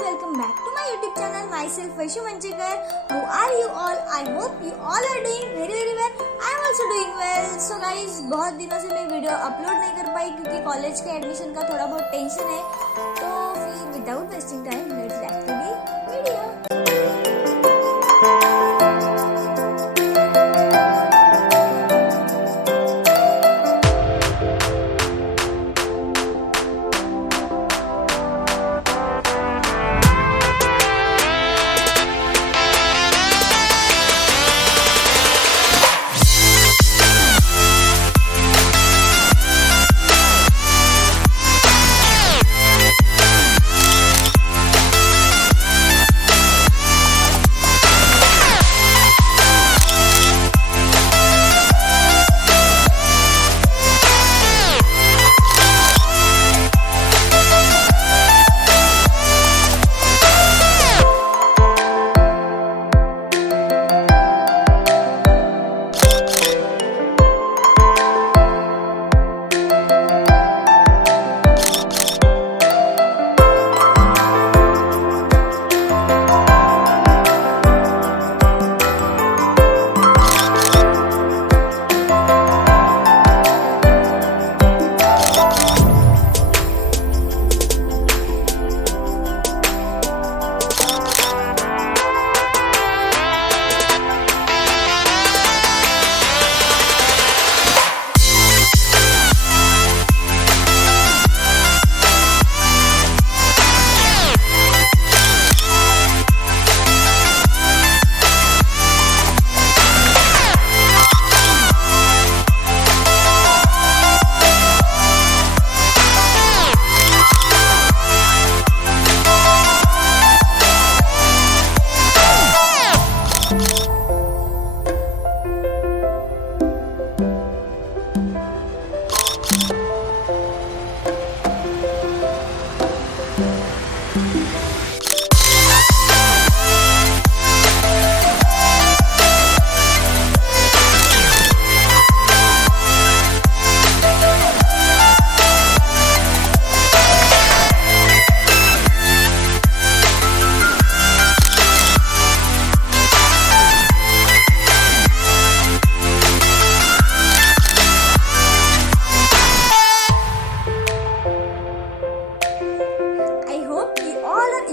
welcome back to my YouTube channel. Myself Vaishu Manchekar. How are you all? I hope you all are doing very well. I am also doing well. So guys, बहुत दिनों से मैं video upload नहीं कर पाई क्योंकि college के admission का थोड़ा बहुत टेंशन है. तो फिर without wasting time let's back to the video.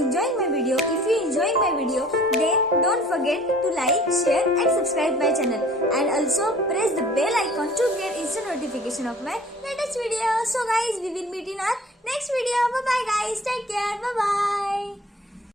Enjoying my video. If you enjoying my video, then don't forget to like, share and subscribe my channel, and also press the bell icon to get instant notification of my latest video. So guys, we will meet in our next video. Bye bye guys, take care.